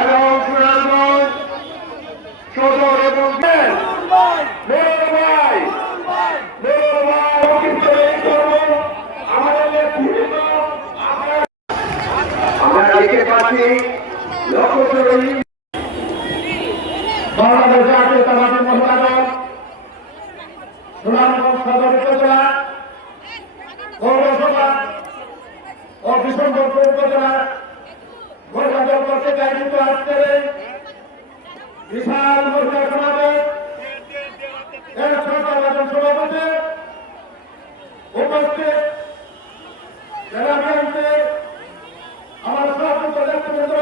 এবং সুনামগঞ্জ সদর এবং মেয়র ভাই মেয়র ভাই অফিস করে এই করব আমাদের নেতৃত্ব আমরা আমরা দেখতে পাচ্ছি লক্ষ্য করে বাংলাদেশ জাতীয়তাবাদী মহিলা দল সুনামগঞ্জ সদর উপজেলা পৌরসভা মহিলা দল কর্তৃক আয়োজিত আজকের বিশাল মোর্চা সমাবেশ এর সরকার সভাপতি উপস্থিত জেলা বিএনপির আমার সভাপতি নেতৃবৃন্দ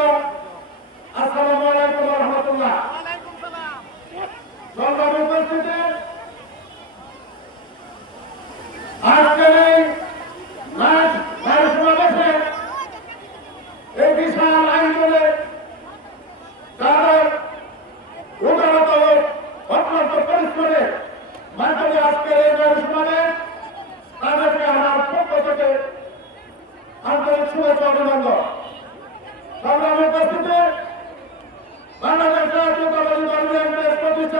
আসসালামু আলাইকুম রহমতুল্লাহ সংগ্রামী উপস্থিতি আজকের এই মাস বারো সমাবেশে এই বিশাল আন্দোলনে তাদের উদারত অত্যন্ত পরিশ্রমে মাধ্যমে আজকের এই জনসমানে তাদেরকে আমার পক্ষ থেকে আন্তরিক শুভেচ্ছা অভিনন্দন সংগ্রামী উপস্থিতি বাংলাদেশ জাতীয়তাবাদী দল বিএনপির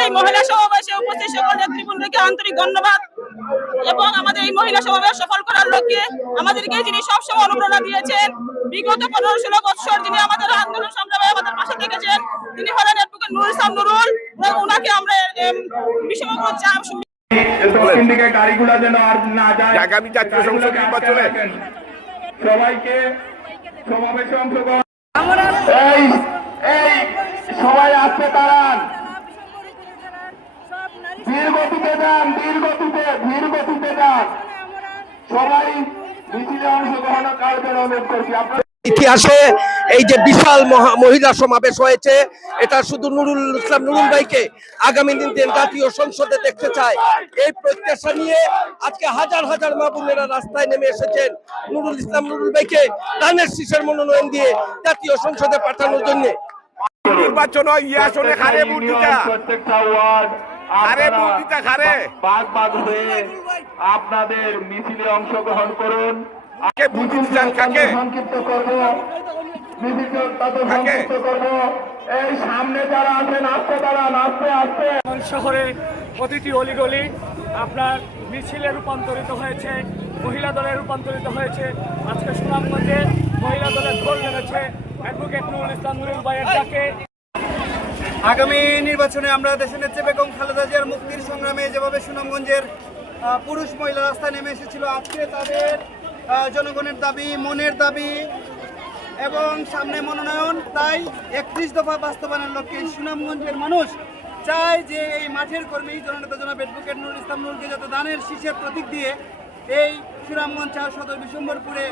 এই মহিলা সমাবেশে উপস্থিত সকল নেতৃবৃন্দকে আন্তরিক ধন্যবাদ এবং আমাদের এই মহিলা সমাবেশ সফল করার লক্ষ্যে আমাদেরকে যিনি সবসময় অনুপ্রেরণা দিয়েছেন বিগত পনেরো ষোলো বৎসর যিনি আমাদের আন্দোলন সংগ্রামে আমাদের পাশে থেকেছেন তিনি হলেন অ্যাডভোকেট নুরুল ইসলাম নুরুল ওনাকে আমরা বিশ্ববঙ্গ দক্ষিণ গাড়িগুলো যেন আর না যায় আগামী জাতীয় সংসদ নির্বাচনে সবাইকে সমাবেশে অংশগ্রহণ এই সবাই আসতে যান যান। সবাই মিছিলে অংশগ্রহণ অনুরোধ করছি। আপনার ইতিহাসে এই যে বিশাল মহা- মহিলা সমাবেশ হয়েছে, এটা শুধু নুরুল ইসলাম, নুরুল ভাইকে আগামী দিন জাতীয় সংসদে দেখতে চায়, এই প্রত্যাশা নিয়ে আজকে হাজার হাজার মা বোনেরা রাস্তায় নেমে এসেছেন। নুরুল ইসলাম, নুরুল ভাইকে ধানের শীষের মনোনয়ন দিয়ে জাতীয় সংসদে পাঠানোর জন্য নির্বাচন হয় ইয়ে আসলে খারে ভোট দিতা প্রত্যেকটা ওয়ার্ড খারে ভোট দিতা খারে বাদ বাদ হয়ে আপনাদের মিছিলে অংশগ্রহণ করুন। কে ভোট দিতে চান কাকে? কাকে? এই সামনে যারা আছেন আস্তে দাঁড়ান আস্তে আস্তে। শহরে প্রতিটি অলিগলি আপনার মিছিলে রূপান্তরিত হয়েছে মহিলা দলে রূপান্তরিত হয়েছে। আজকে সুনামগঞ্জে মহিলা দলের দল নেমেছে। ইসলাম আগামী নির্বাচনে আমরা দেশের নেত্রী বেগম খালেদা জিয়ার মুক্তির সংগ্রামে যেভাবে সুনামগঞ্জের পুরুষ মহিলা রাস্তায় নেমে এসেছিল, আজকে তাদের জনগণের দাবি, মনের দাবি এবং সামনে মনোনয়ন। তাই একত্রিশ দফা বাস্তবায়নের লক্ষ্যে সুনামগঞ্জের মানুষ চায় যে এই মাঠের কর্মী, জননেতা জনাব অ্যাডভোকেট নুরুল ইসলাম নুরুলকে যাতে দানের শীষের প্রতীক দিয়ে এই সুনামগঞ্জ চার সদর বিশ্বম্বরপুরে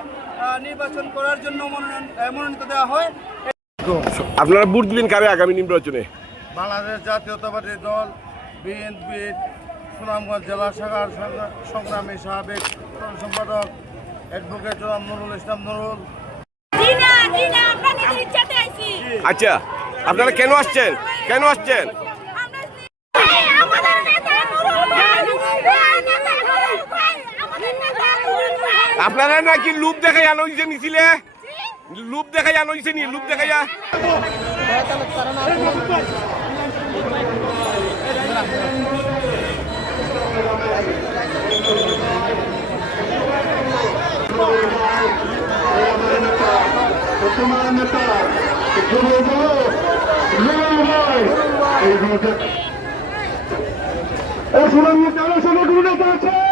নির্বাচন করার জন্য মনোনয়ন মনোনীত দেওয়া হয়। আপনারা ভোট দিবেন কারে আগামী নির্বাচনে? বাংলাদেশ জাতীয়তাবাদী দল বিএনপির সুনামগঞ্জ জেলা শাখার সংগ্রামী সাবেক সম্পাদক অ্যাডভোকেট জনাব নুরুল ইসলাম নুরুল। আচ্ছা আপনারা কেন আসছেন? কেন আসছেন আমাদের নেতা নুরুল ভাই নেতা নুরুল ভাই আমাদের নেতা নুরুল ভাই আপনারা নাকি লুপ দেখাই আনইছে মিছিলে লুপ দেখাই আনইছে নি লুপ দেখাইয়া এই সুনামী কারও সঙ্গে কোনো নেতা আছে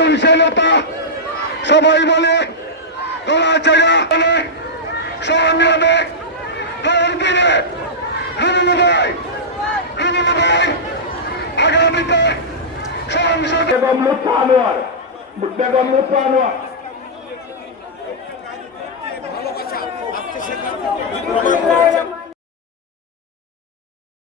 কোন সবাই বলে তোলা জায়গা বলে সংগ্রামে তোর দিনে নুরুল ভাই ভাই আগামীতে সংসদে বেগম লুৎফা আনোয়ার। বেগম লুৎফা আনোয়ার ভালোবাসা